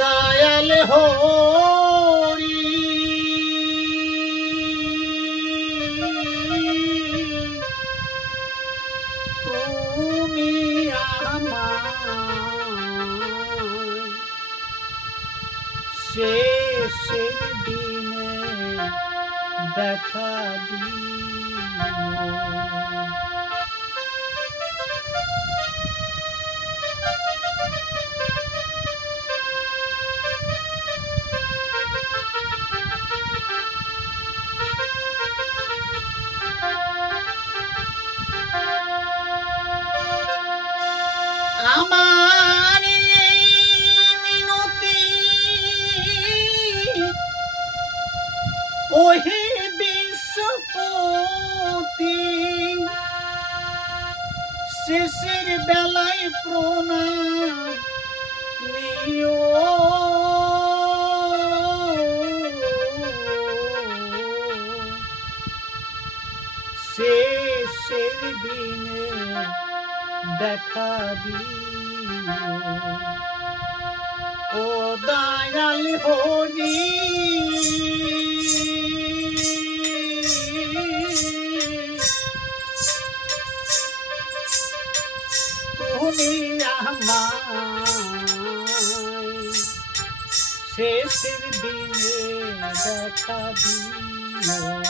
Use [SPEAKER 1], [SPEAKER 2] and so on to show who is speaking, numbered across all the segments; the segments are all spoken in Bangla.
[SPEAKER 1] দয়াল হরি। তুমি আমায় শেষের দিনে দেখা দিও বেলায় প্রণাম নিও। শেষের দিনে দেখা দিও। ও দয়াল হরি। শেষের দিনে দেখা দিও।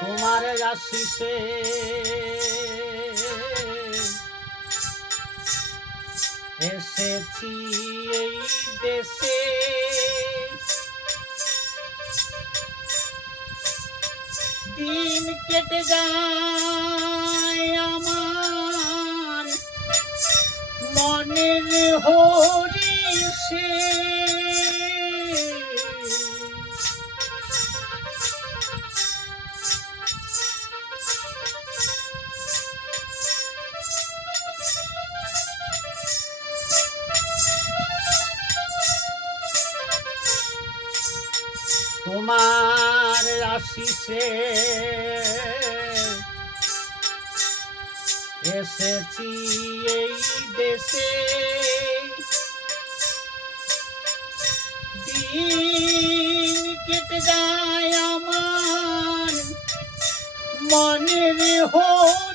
[SPEAKER 1] তোমার আশিসে। এসেছি এই দেশে। দিন কেটে যায়। তোমার আশিসে এসেছি এই দেশে। দিন কেটে যায় আমার মনের হরিষে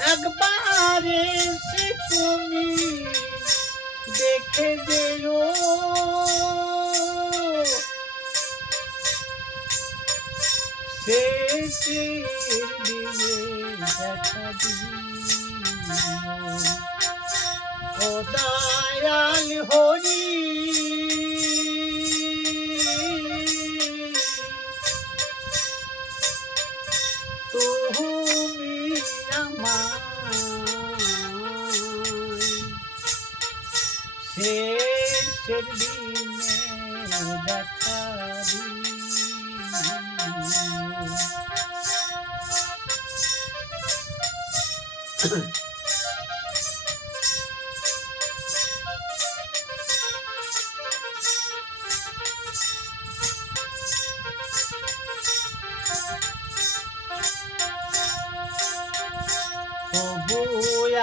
[SPEAKER 1] একবার এসে তুমি দেখে যেও। শেষের দিনে দেখা দিও। হরি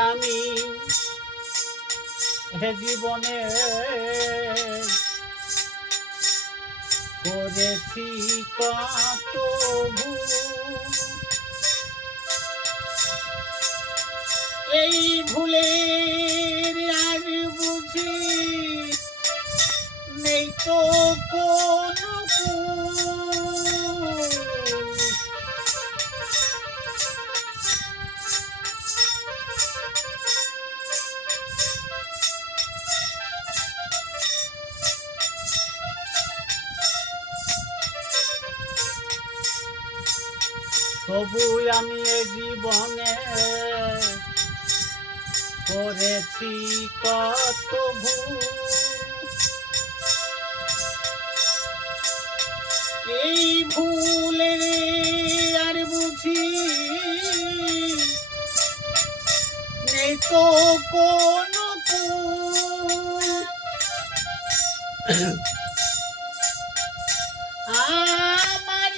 [SPEAKER 1] আমি হে জীবনে করেছি কত ভুল। এই ভুলে আর বুঝি নেই তো কোন তবু আমি এ জীবনে করেছি কত ভুল এই ভুলের আর বুঝি নেই তো কোনো। আমার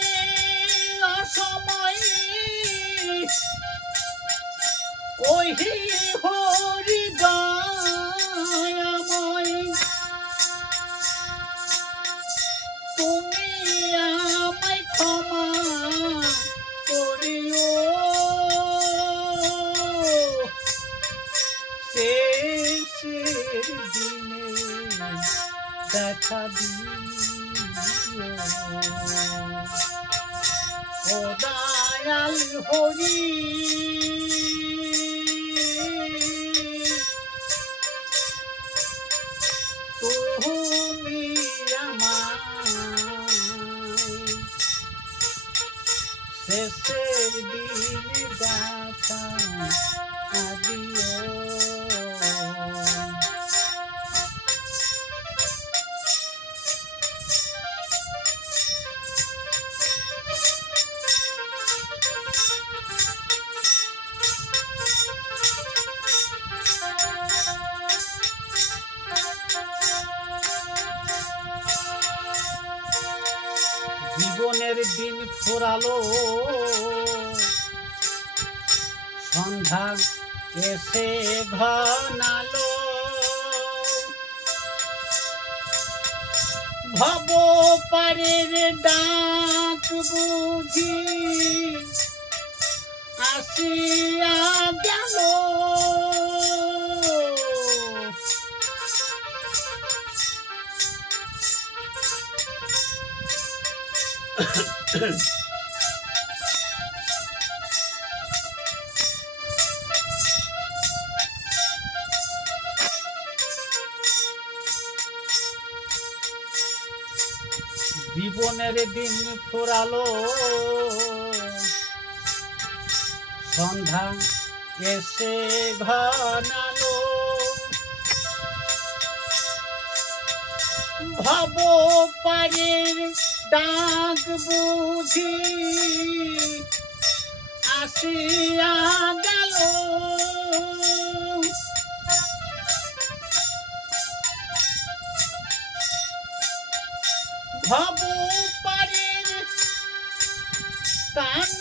[SPEAKER 1] ওই দেখা দয়াল হরি তুমি শেষের দিনে জীবনের দিন ফুরালো। সন্ধ্যা এসে ঘনালো ভব পারের ডাক বুঝি আসিয়া গেল। জীবনের দিন ফুরালো। সন্ধ্যা এসে ঘনালো। ভব পারের ডাক বুঝি আসিয়া গেল ভাবু পারির কান্ডারি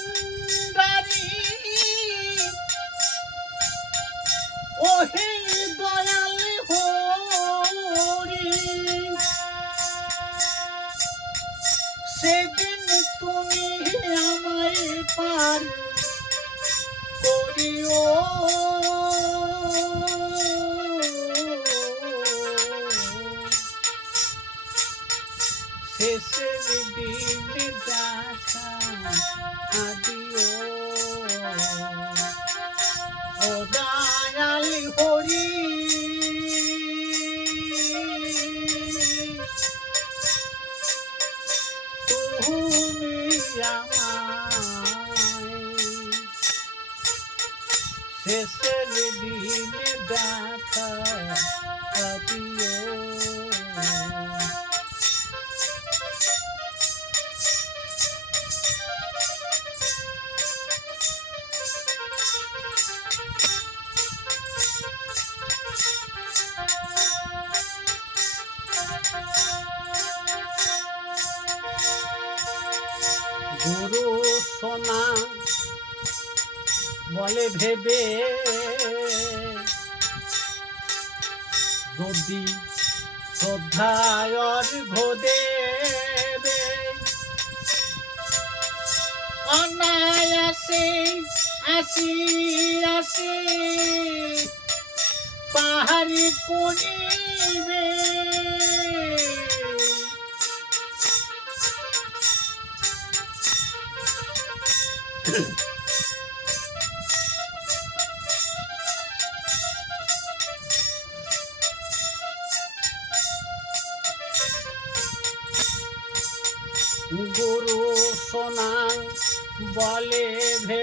[SPEAKER 1] বলে ভেবে যদি শ্রদ্ধায়র দেবে অনায়াসে আসি আসি পাহাড়ি করিবে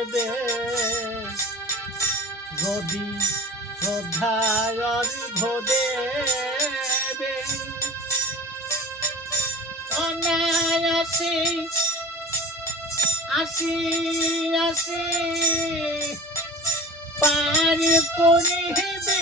[SPEAKER 1] ভেবে যদি শ্রদ্ধায় দেবে। অনায়াসে আসি আসি পার করিবে।